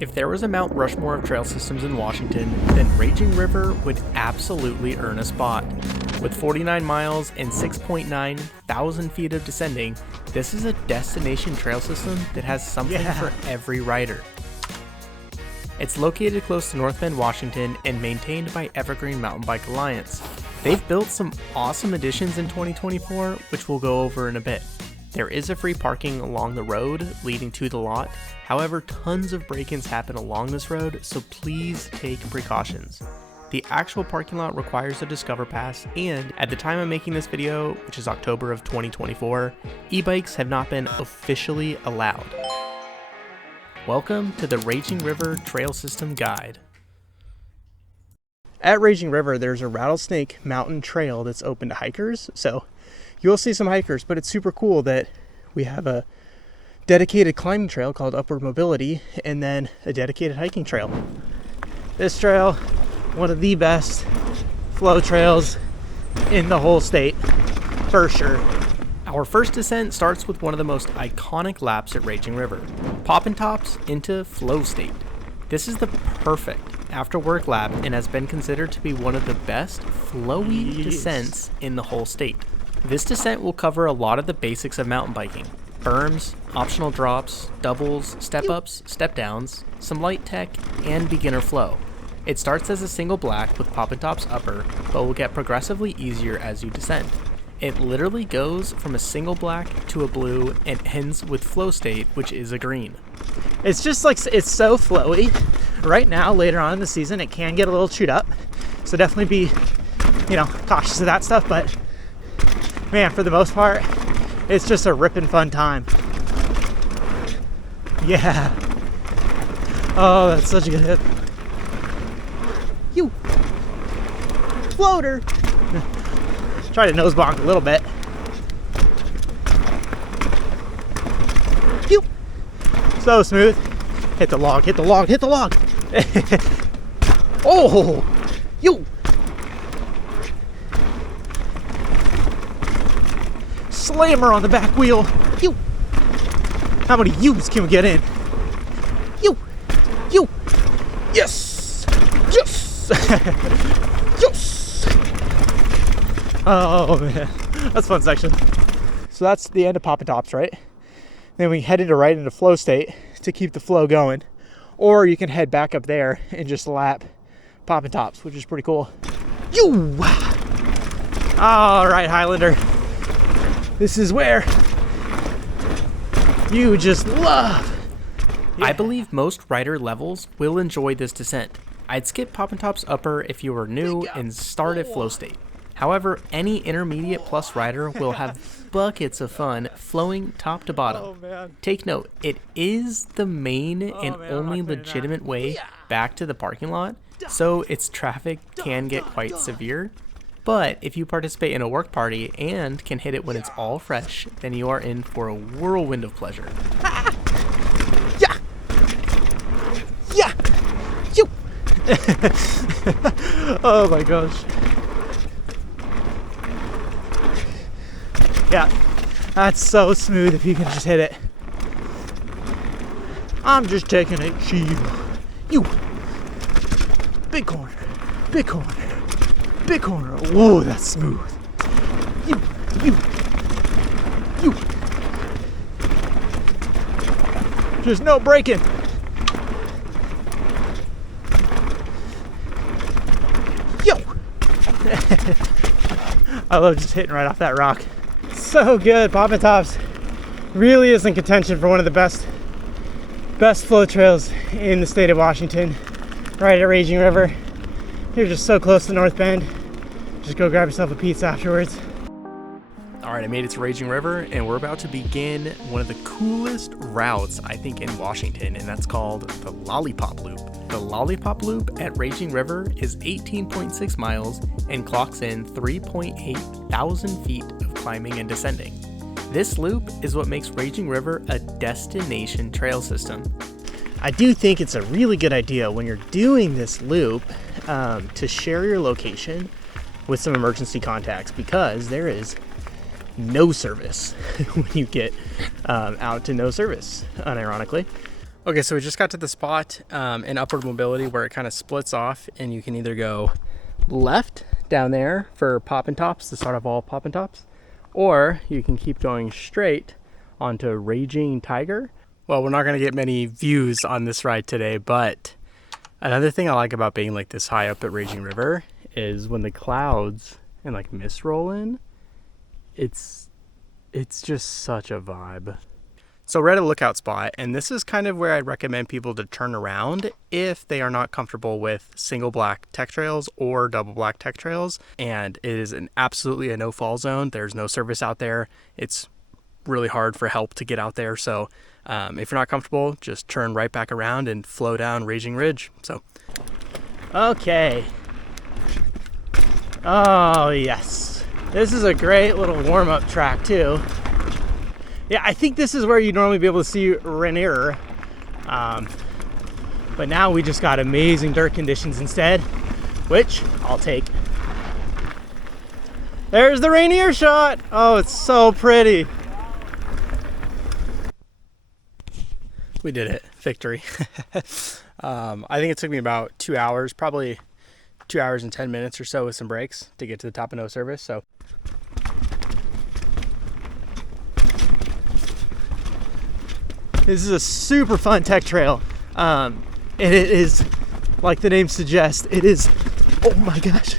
If there was a Mount Rushmore of trail systems in Washington, then Raging River would absolutely earn a spot. With 49 miles and 6.9 thousand feet of descending, this is a destination trail system that has something for every rider. It's located close to North Bend, Washington, and maintained by Evergreen Mountain Bike Alliance. They've built some awesome additions in 2024, which we'll go over in a bit. There is a free parking along the road leading to the lot. However, tons of break-ins happen along this road, so please take precautions. The actual parking lot requires a Discover Pass, and at the time of making this video, which is October of 2024, e-bikes have not been officially allowed. Welcome to the Raging River Trail System Guide. At Raging River, there's a Rattlesnake Mountain Trail that's open to hikers, so you'll see some hikers, but it's super cool that we have a dedicated climbing trail called Upward Mobility and then a dedicated hiking trail. This trail, one of the best flow trails in the whole state, for sure. Our first descent starts with one of the most iconic laps at Raging River, Poppin Tops into Flow State. This is the perfect after-work lap and has been considered to be one of the best flowy descents in the whole state. This descent will cover a lot of the basics of mountain biking: berms, optional drops, doubles, step-ups, step-downs, some light tech, and beginner flow. It starts as a single black with Poppin Tops upper, but will get progressively easier as you descend. It literally goes from a single black to a blue and ends with Flow State, which is a green. It's just like, it's so flowy. Right now, later on in the season, it can get a little chewed up, so definitely be, cautious of that stuff, but man, for the most part, it's just a ripping fun time. Yeah. Oh, that's such a good hit. You. Floater. Try to nose bonk a little bit. You. So smooth. Hit the log, hit the log, hit the log. Oh. You. Slammer on the back wheel. You. How many U's can we get in? You. Yes. Yes. Yes. Oh man, that's a fun section. So that's the end of Poppin Tops, right? Then we headed right into Flow State to keep the flow going. Or you can head back up there and just lap Poppin Tops, which is pretty cool. You. All right, Highlander. This is where you just love. Yeah. I believe most rider levels will enjoy this descent. I'd skip Poppin Tops upper if you were new and start at Flow State. However, any intermediate plus rider will have buckets of fun flowing top to bottom. Oh, man. Take note, it is the main and only legitimate way back to the parking lot, so its traffic can get quite severe. But if you participate in a work party and can hit it when it's all fresh, then you are in for a whirlwind of pleasure. Yeah! Yeah! You! Oh my gosh. Yeah, that's so smooth if you can just hit it. I'm just taking it cheap. You! Big corner, big corner. Big corner. Whoa, that's smooth. You. There's no braking. Yo. I love just hitting right off that rock. So good. Poppin Tops really is in contention for one of the best flow trails in the state of Washington. Right at Raging River. You're just so close to North Bend. Just go grab yourself a pizza afterwards. All right, I made it to Raging River, and we're about to begin one of the coolest routes, I think, in Washington, and that's called the Lollipop Loop. The Lollipop Loop at Raging River is 18.6 miles and clocks in 3.8 thousand feet of climbing and descending. This loop is what makes Raging River a destination trail system. I do think it's a really good idea when you're doing this loop to share your location with some emergency contacts, because there is no service when you get out to no service, unironically. Okay, so we just got to the spot in upward mobility where it kind of splits off, and you can either go left down there for Poppin tops, the start of all Poppin tops, or you can keep going straight onto Raging Tiger. Well, we're not going to get many views on this ride today, but another thing I like about being like this high up at Raging River is when the clouds and like mist roll in, it's just such a vibe. So we're at a lookout spot, and this is kind of where I'd recommend people to turn around if they are not comfortable with single black tech trails or double black tech trails. And it is absolutely a no-fall zone. There's no service out there. It's really hard for help to get out there. So if you're not comfortable, just turn right back around and flow down Raging Ridge. So, okay. Oh, yes. This is a great little warm-up track, too. Yeah, I think this is where you'd normally be able to see Rainier. But now we just got amazing dirt conditions instead, which I'll take. There's the Rainier shot. Oh, it's so pretty. We did it. Victory. I think it took me about 2 hours, probably 2 hours and 10 minutes or so with some breaks to get to the top of no service. So this is a super fun tech trail. And it is, like the name suggests, it is, oh my gosh,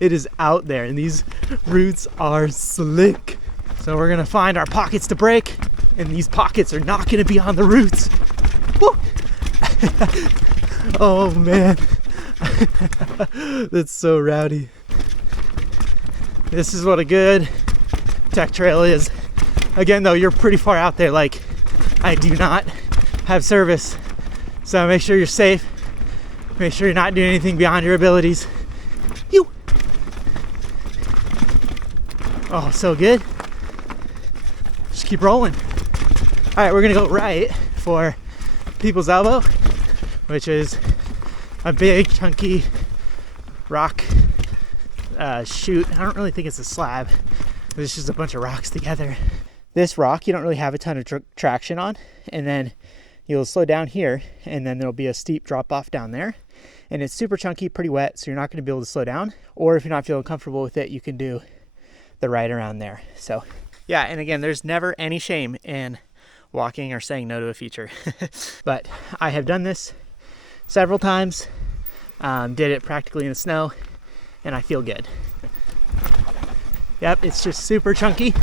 it is out there, and these roots are slick. So we're gonna find our pockets to break, and these pockets are not gonna be on the roots. Woo! Oh man, that's so rowdy. This is what a good tech trail is. Again though, you're pretty far out there, like I do not have service, so make sure you're safe. Make sure you're not doing anything beyond your abilities. You. Oh, so good. Just keep rolling. All right, we're gonna go right for People's Elbow, which is a big, chunky rock chute. I don't really think it's a slab. It's just a bunch of rocks together. This rock you don't really have a ton of traction on, and then you'll slow down here, and then there'll be a steep drop off down there, and it's super chunky, pretty wet, so you're not going to be able to slow down. Or if you're not feeling comfortable with it, you can do the ride around there. So yeah, and again, there's never any shame in walking or saying no to a feature. But I have done this several times, did it practically in the snow, and I feel good. Yep, it's just super chunky.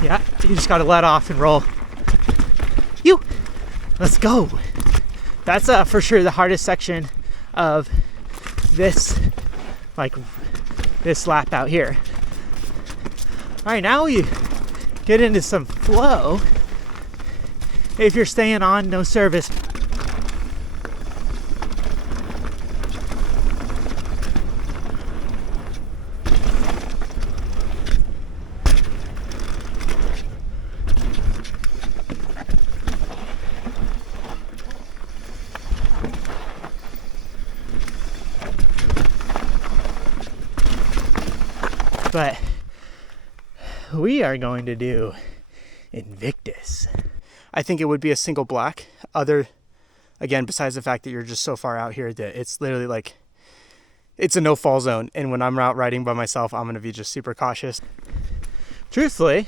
Yeah, you just gotta let off and roll. You, let's go. That's for sure the hardest section of this, like this lap out here. All right, now you get into some flow. If you're staying on no service. But we are going to do Invictus. I think it would be a single black. Again, besides the fact that you're just so far out here that it's literally like, it's a no-fall zone. And when I'm out riding by myself, I'm going to be just super cautious. Truthfully,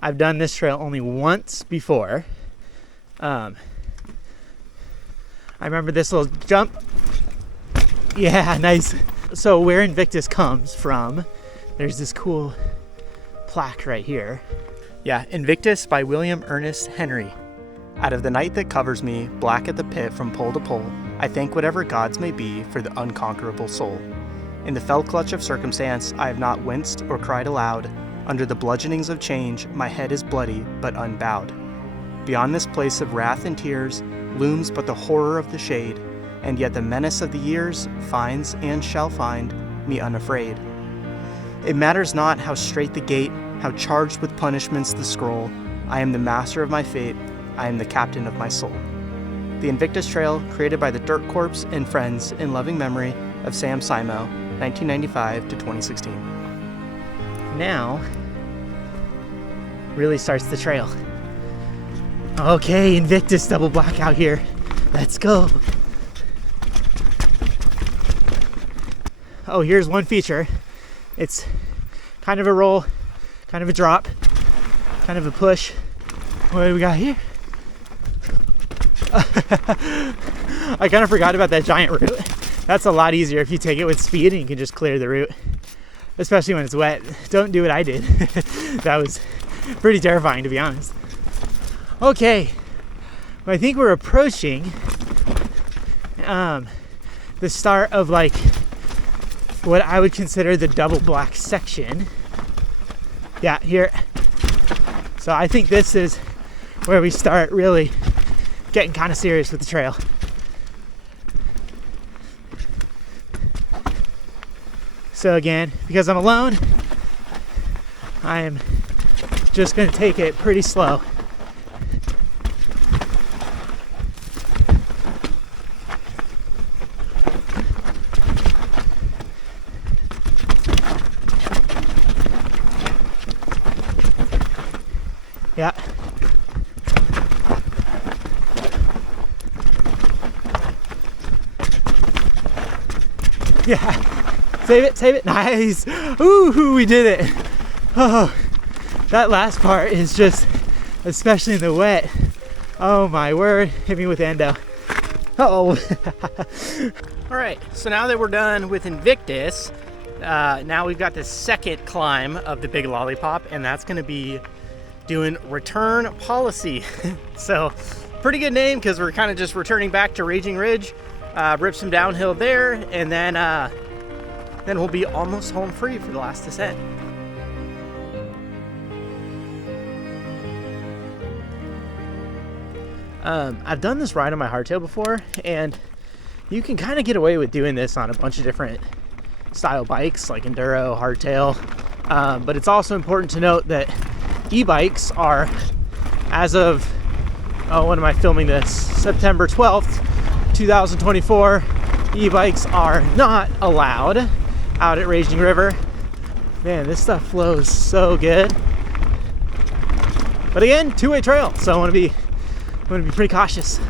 I've done this trail only once before. I remember this little jump. Yeah, nice. So where Invictus comes from, there's this cool plaque right here. Yeah, Invictus by William Ernest Henry. Out of the night that covers me, black at the pit from pole to pole, I thank whatever gods may be for the unconquerable soul. In the fell clutch of circumstance, I have not winced or cried aloud. Under the bludgeonings of change, my head is bloody but unbowed. Beyond this place of wrath and tears looms but the horror of the shade, and yet the menace of the years finds and shall find me unafraid. It matters not how straight the gate, how charged with punishments the scroll. I am the master of my fate. I am the captain of my soul. The Invictus Trail, created by the Dirt Corps and friends in loving memory of Sam Simo, 1995 to 2016. Now, really starts the trail. Okay, Invictus double black out here. Let's go. Oh, here's one feature. It's kind of a roll, kind of a drop, kind of a push. What do we got here? I kind of forgot about that giant root. That's a lot easier if you take it with speed and you can just clear the root, especially when it's wet. Don't do what I did. That was pretty terrifying, to be honest. Okay, I think we're approaching the start of like what I would consider the double black section. Yeah, here. So I think this is where we start really getting kind of serious with the trail. So again, because I'm alone, I am just going to take it pretty slow. Yeah. Yeah. Save it. Nice. Ooh, we did it. Oh, that last part is just, especially in the wet. Oh my word. Hit me with endo. Oh. All right. So now that we're done with Invictus, now we've got the second climb of the big Lollipop, and that's going to be doing Return Policy. So pretty good name because we're kind of just returning back to Raging Ridge, rip some downhill there, and then we'll be almost home free for the last descent. I've done this ride on my hardtail before, and you can kind of get away with doing this on a bunch of different style bikes like enduro, hardtail, but it's also important to note that e-bikes are, as of, when am I filming this? September 12th, 2024, e-bikes are not allowed out at Raging River. Man, this stuff flows so good. But again, two-way trail, so I want to be pretty cautious.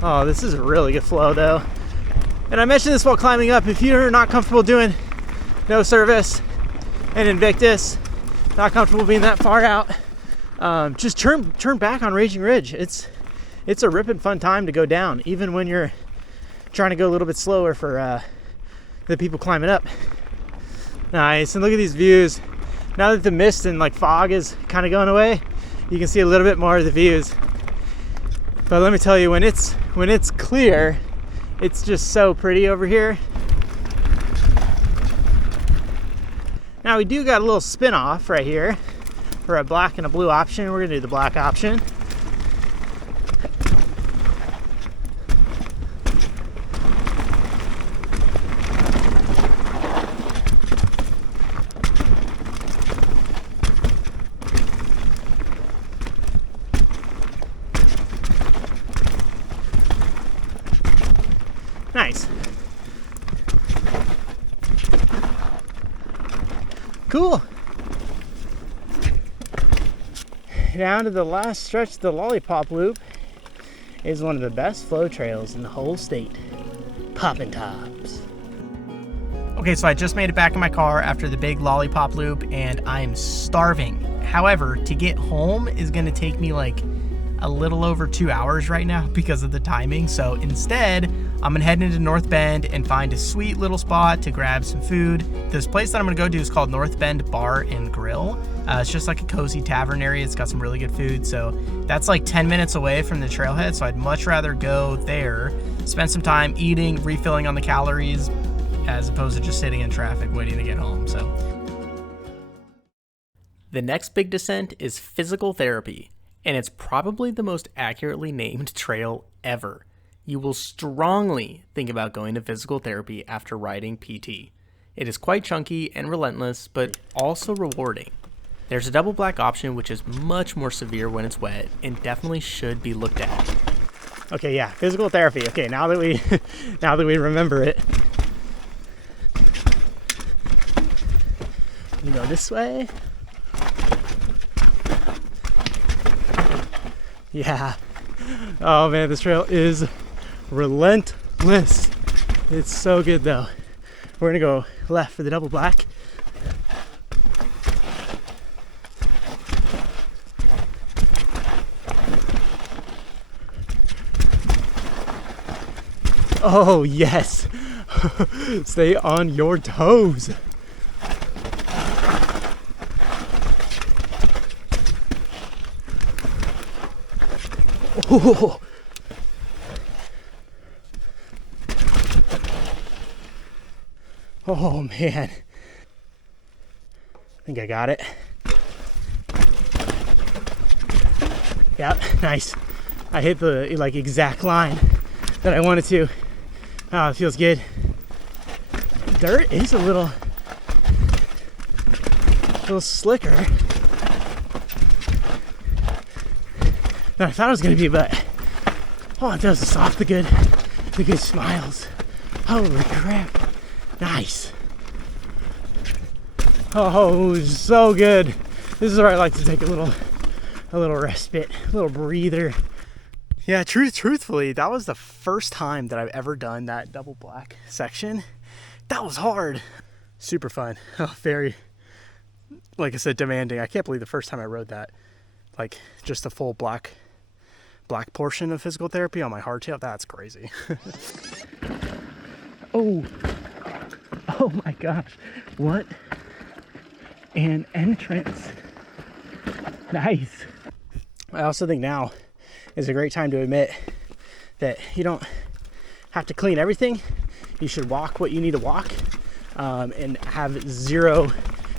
Oh, this is a really good flow though. And I mentioned this while climbing up. If you're not comfortable doing no service and Invictus, not comfortable being that far out, just turn back on Raging Ridge. It's a ripping fun time to go down, even when you're trying to go a little bit slower for the people climbing up. Nice. And look at these views. Now that the mist and like fog is kind of going away, you can see a little bit more of the views. But let me tell you, when it's clear, it's just so pretty over here. Now we do got a little spin off right here for a black and a blue option. We're gonna do the black option. Nice. Cool. Down to the last stretch of the Lollipop Loop is one of the best flow trails in the whole state. Poppin' tops. Okay, so I just made it back in my car after the big Lollipop Loop, and I am starving. However, to get home is gonna take me like a little over 2 hours right now because of the timing. So instead, I'm gonna head into North Bend and find a sweet little spot to grab some food. This place that I'm gonna go to is called North Bend Bar and Grill. It's just like a cozy tavern area. It's got some really good food. So that's like 10 minutes away from the trailhead. So I'd much rather go there, spend some time eating, refilling on the calories, as opposed to just sitting in traffic waiting to get home. So the next big descent is physical therapy, and it's probably the most accurately named trail ever. You will strongly think about going to physical therapy after riding PT. It is quite chunky and relentless, but also rewarding. There's a double black option, which is much more severe when it's wet and definitely should be looked at. Okay, yeah, physical therapy. Okay, now that we remember it. You go this way. Yeah. Oh man, this trail is relentless. It's so good though. We're gonna go left for the double black. Oh yes. Stay on your toes. Oh. Oh man. I think I got it. Yep, nice. I hit the like exact line that I wanted to. Oh, it feels good. Dirt is a little slicker than I thought it was gonna be, but oh, it does soft the good smiles. Holy crap. Nice. Oh, so good. This is where I like to take a little respite, a little breather. Yeah, truthfully, that was the first time that I've ever done that double black section. That was hard. Super fun. Oh, very, like I said, demanding. I can't believe the first time I rode that, like just a full black portion of physical therapy on my hardtail. That's crazy. Oh my gosh. What an entrance. Nice. I also think now is a great time to admit that you don't have to clean everything. You should walk what you need to walk, and have zero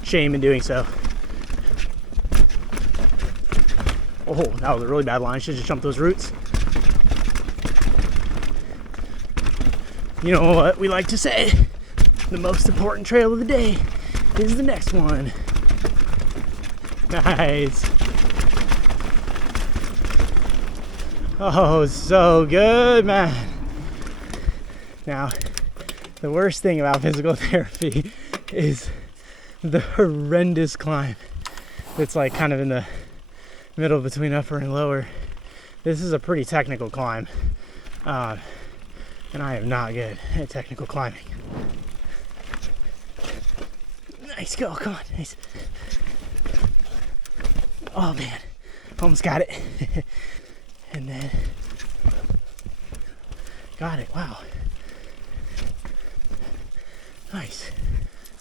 shame in doing so. Oh, that was a really bad line. I should just jump those roots. You know what we like to say? The most important trail of the day is the next one. Nice. Oh, so good, man. Now, the worst thing about physical therapy is the horrendous climb. It's like kind of in the middle between upper and lower. This is a pretty technical climb. And I am not good at technical climbing. Nice go, come on, nice. Oh man, almost got it. And then, got it, wow. Nice.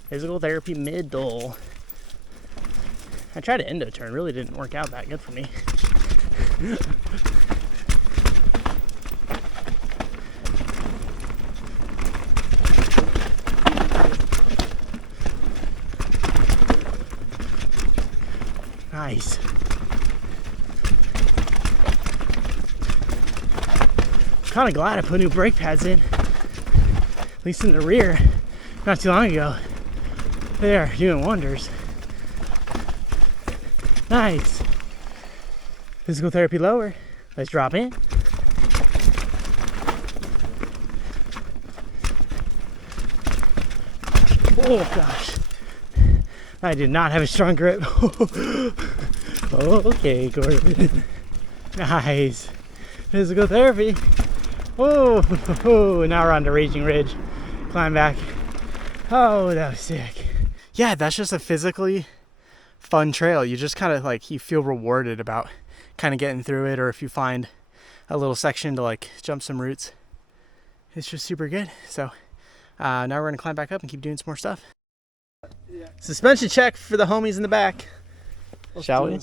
Physical therapy middle. I tried to endo turn, really didn't work out that good for me. Nice. I'm kind of glad I put new brake pads in, at least in the rear, not too long ago. They are doing wonders. Nice. Physical therapy lower. Let's drop in. Oh gosh. I did not have a strong grip. Okay, Corbin. Nice. Physical therapy. Oh, now we're on to Raging Ridge. Climb back. Oh, that was sick. Yeah, that's just a physically fun trail. You just kind of like, you feel rewarded about kind of getting through it, or if you find a little section to like jump some roots. It's just super good. So now we're gonna climb back up and keep doing some more stuff. Yeah. Suspension check for the homies in the back. Shall we?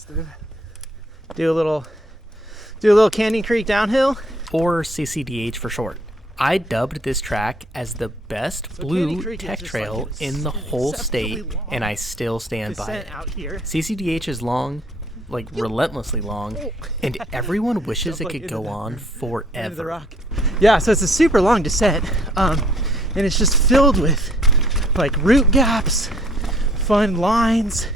Do a little Canyon Creek downhill, or CCDH for short. I dubbed this track as the best blue tech trail in the whole state, and I still stand by it. CCDH is long, like relentlessly long, and everyone wishes it could go on forever. Yeah, so it's a super long descent, and it's just filled with like root gaps, fun lines.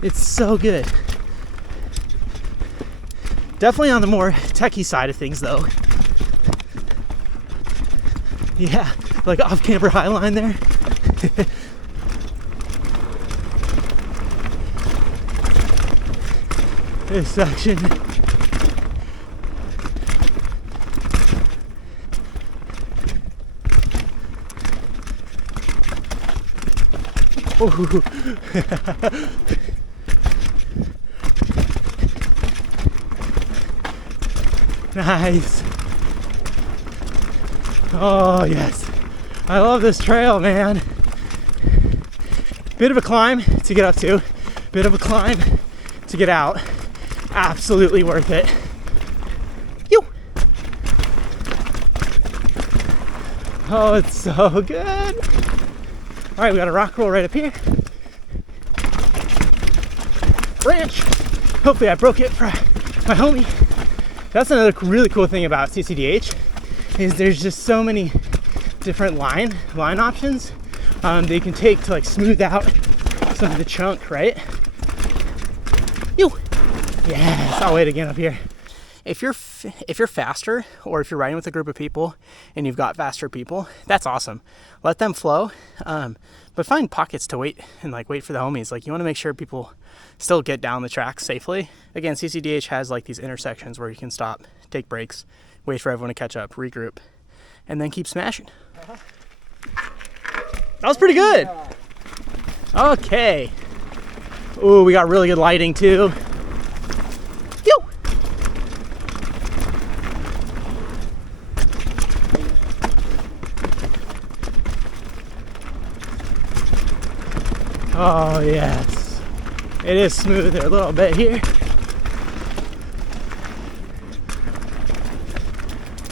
It's so good. Definitely on the more techie side of things though. Yeah, like off camber high line there. this section. Ooh. Nice. Oh yes, I love this trail, man. Bit of a climb to get up to, bit of a climb to get out. Absolutely worth it. Yo. Oh, it's so good. All right, we got a rock roll right up here. Branch. Hopefully I broke it for my homie. That's another really cool thing about CCDH is there's just so many different line options that you can take to like smooth out some of the chunk, right? Yo. Yes, I'll wait again up here. If you're faster, or if you're riding with a group of people and you've got faster people, that's awesome. Let them flow, but find pockets to wait and like wait for the homies. Like you want to make sure people still get down the track safely. Again, CCDH has like these intersections where you can stop, take breaks, wait for everyone to catch up, regroup, and then keep smashing. That was pretty good. Okay. Ooh, we got really good lighting too. Oh yes, it is smoother a little bit here.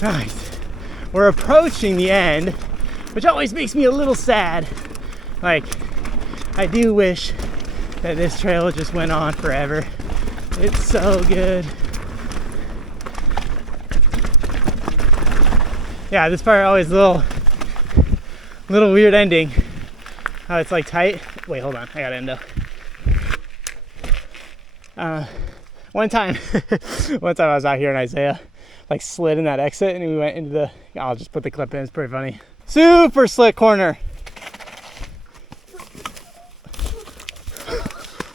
Nice. We're approaching the end, which always makes me a little sad. Like, I do wish that this trail just went on forever. It's so good. Yeah, this part always a little weird ending. How it's like tight. Wait, hold on. I got endo. One time I was out here in Isaiah, like slid in that exit, and we went into the. I'll just put the clip in. It's pretty funny. Super slick corner.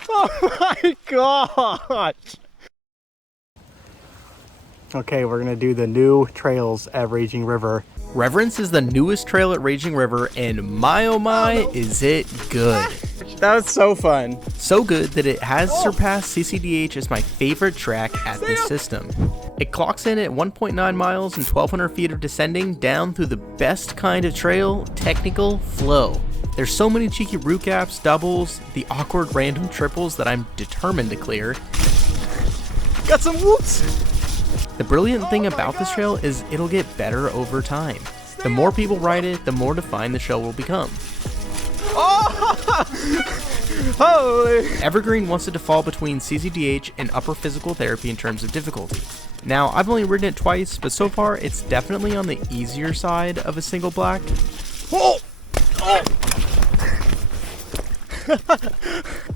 Oh my gosh. Okay, we're gonna do the new trails at Raging River. Reverence is the newest trail at Raging River, and my oh my, is it good. That was so fun. So good that it has surpassed CCDH as my favorite track at this system. It clocks in at 1.9 miles and 1,200 feet of descending down through the best kind of trail, technical flow. There's so many cheeky root gaps, doubles, the awkward random triples that I'm determined to clear. Got some whoops. The brilliant thing about this trail is it'll get better over time. The more people ride it, the more defined the trail will become. Oh! Holy! Evergreen wants it to fall between CCDH and upper physical therapy in terms of difficulty. Now, I've only ridden it twice, but so far it's definitely on the easier side of a single black. Oh! Oh!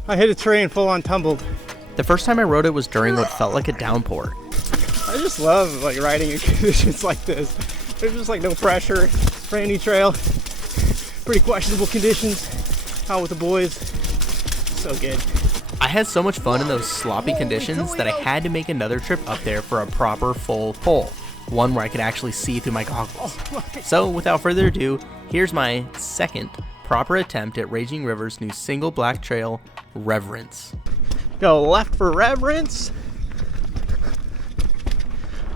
I hit a tree and full on tumbled. The first time I rode it was during what felt like a downpour. I just love like riding in conditions like this. There's just like no pressure, rainy trail, pretty questionable conditions, out with the boys. So good. I had so much fun in those sloppy conditions that I had to make another trip up there for a proper full pull, one where I could actually see through my goggles. So without further ado, here's my second proper attempt at Raging River's new single black trail, Reverence. Go left for Reverence.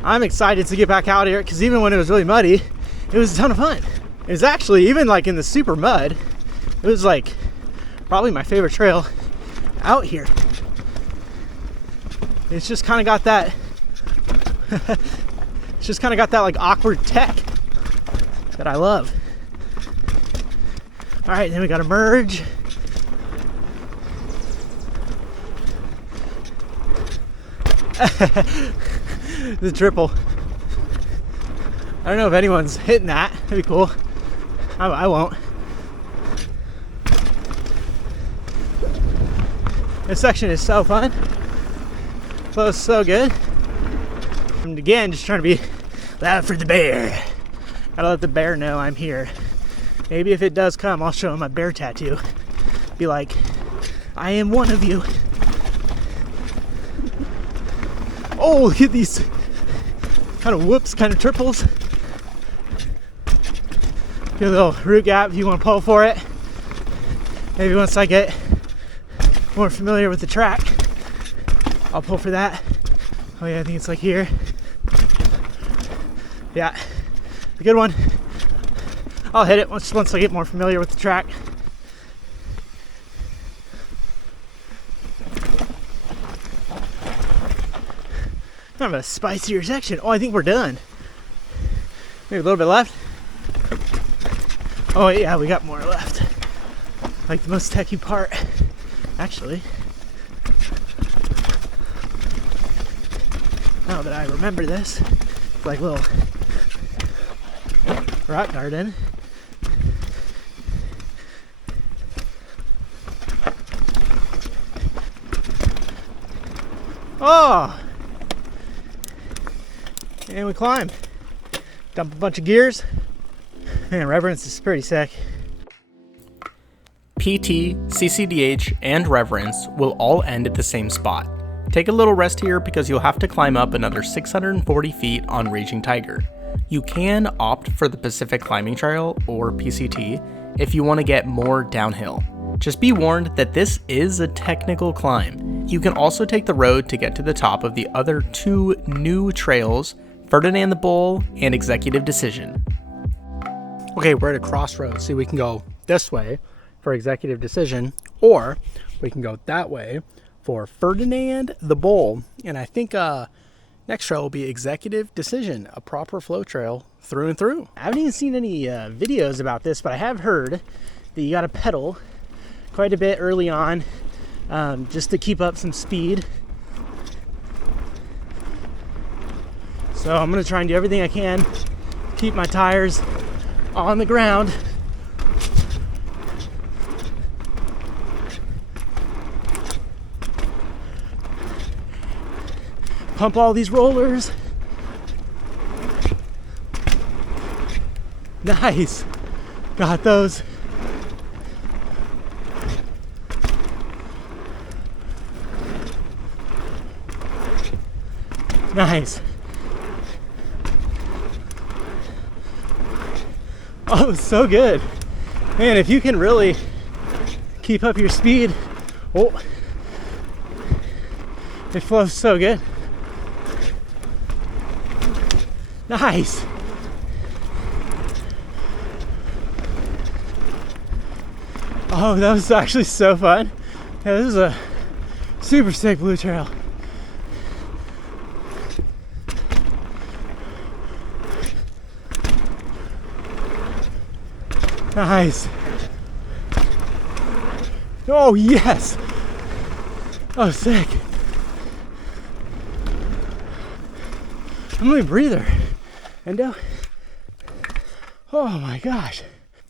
I'm excited to get back out here because even when it was really muddy, it was a ton of fun. It was actually, even like in the super mud, it was like probably my favorite trail out here. It's just kind of got that, it's just kind of got that like awkward tech that I love. All right, then we got to merge. The triple. I don't know if anyone's hitting that. That'd be cool. I won't. This section is so fun. Flow's so good. And again, just trying to be loud for the bear. Gotta let the bear know I'm here. Maybe if it does come, I'll show him my bear tattoo. Be like, I am one of you. Oh, look at these kind of whoops, kind of triples. Get a little root gap if you want to pull for it. Maybe once I get more familiar with the track, I'll pull for that. Oh yeah, I think it's like here. Yeah, a good one. I'll hit it once I get more familiar with the track. Kind of a spicier section. Oh, I think we're done. Maybe a little bit left. Oh yeah, we got more left. Like the most techy part, actually. Now that I remember this, it's like a little rock garden. Oh! And we climb. Dump a bunch of gears. Man, Reverence is pretty sick. PT, CCDH, and Reverence will all end at the same spot. Take a little rest here because you'll have to climb up another 640 feet on Raging Tiger. You can opt for the Pacific Climbing Trail, or PCT, if you want to get more downhill. Just be warned that this is a technical climb. You can also take the road to get to the top of the other two new trails, Ferdinand the Bull and Executive Decision. Okay, we're at a crossroads. See, we can go this way for Executive Decision, or we can go that way for Ferdinand the Bull. And I think next trail will be Executive Decision, a proper flow trail through and through. I haven't even seen any videos about this, but I have heard that you got to pedal quite a bit early on just to keep up some speed. So I'm going to try and do everything I can to keep my tires on the ground. Pump all these rollers. Nice. Got those. Nice. Oh, so good. Man, if you can really keep up your speed, oh, it flows so good. Nice. Oh, that was actually so fun. Yeah, this is a super sick blue trail. Nice. Oh, yes. Oh, sick. I'm really a breather. Endo. Oh my gosh.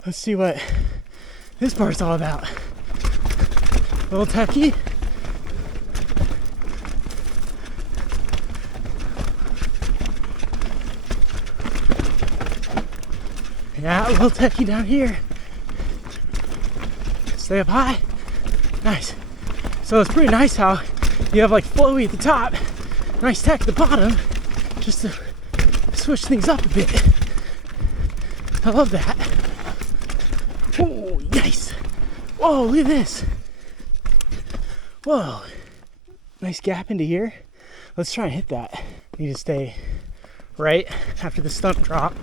Let's see what this part's all about. A little techie. Yeah, a little techie down here. Stay up high. Nice. So it's pretty nice how you have like flowy at the top, nice tech at the bottom, just to switch things up a bit. I love that. Oh, nice. Whoa, look at this. Whoa. Nice gap into here. Let's try and hit that. Need to stay right after the stump drop.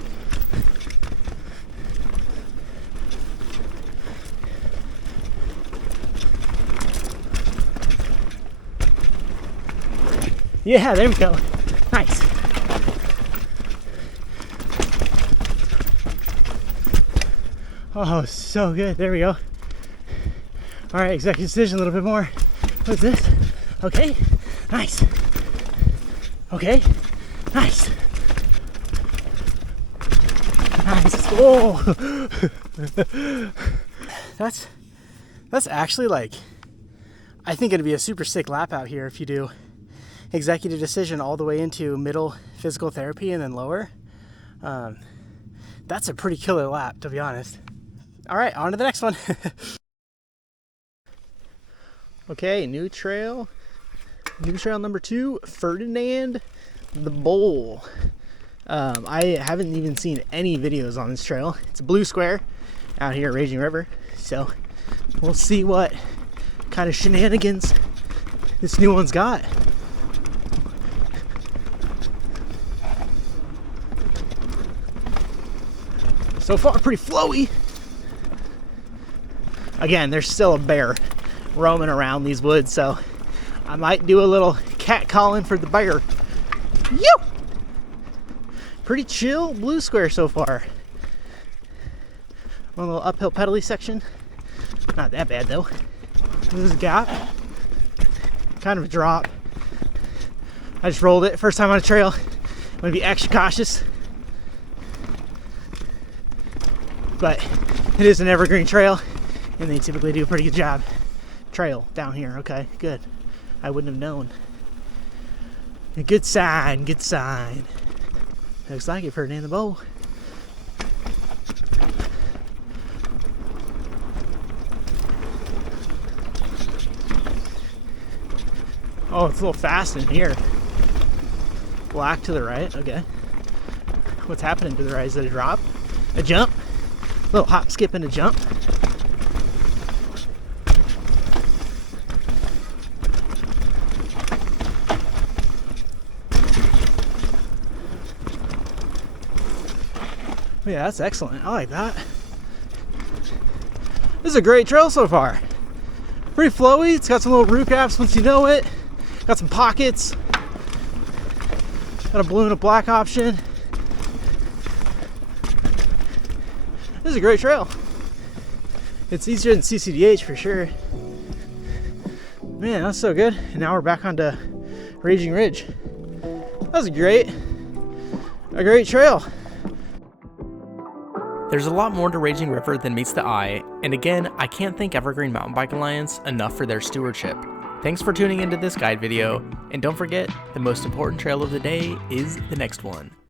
Yeah, there we go. Nice. Oh, so good. There we go. All right, executive decision a little bit more. What's this? Okay, nice. Okay, nice. Nice. Oh. That's actually like, I think it'd be a super sick lap out here if you do executive decision all the way into middle physical therapy and then lower. That's a pretty killer lap, to be honest. All right, on to the next one. Okay, new trail. New trail number 2, Ferdinand the Bull. I haven't even seen any videos on this trail. It's a blue square out here at Raging River, so we'll see what kind of shenanigans this new one's got. So far, pretty flowy. Again, there's still a bear roaming around these woods, so I might do a little cat calling for the bear. Yo! Pretty chill blue square so far. One little uphill pedally section. Not that bad though. This is a gap. Kind of a drop. I just rolled it. First time on a trail. I'm gonna be extra cautious. But it is an evergreen trail, and they typically do a pretty good job. Trail down here. Okay, good. I wouldn't have known. A good sign, good sign. Looks like it, Ferdinand the Bull. Oh, it's a little fast in here. Black to the right, okay. What's happening to the right? Is it a drop? A jump? A little hop, skip, and a jump. Yeah, that's excellent. I like that. This is a great trail so far. Pretty flowy. It's got some little root gaps once you know it. Got some pockets. Got a blue and a black option. This is a great trail. It's easier than CCDH for sure. Man, that's so good. And now we're back onto Raging Ridge. That was a great trail. There's a lot more to Raging River than meets the eye, and again, I can't thank Evergreen Mountain Bike Alliance enough for their stewardship. Thanks for tuning into this guide video, and don't forget, the most important trail of the day is the next one.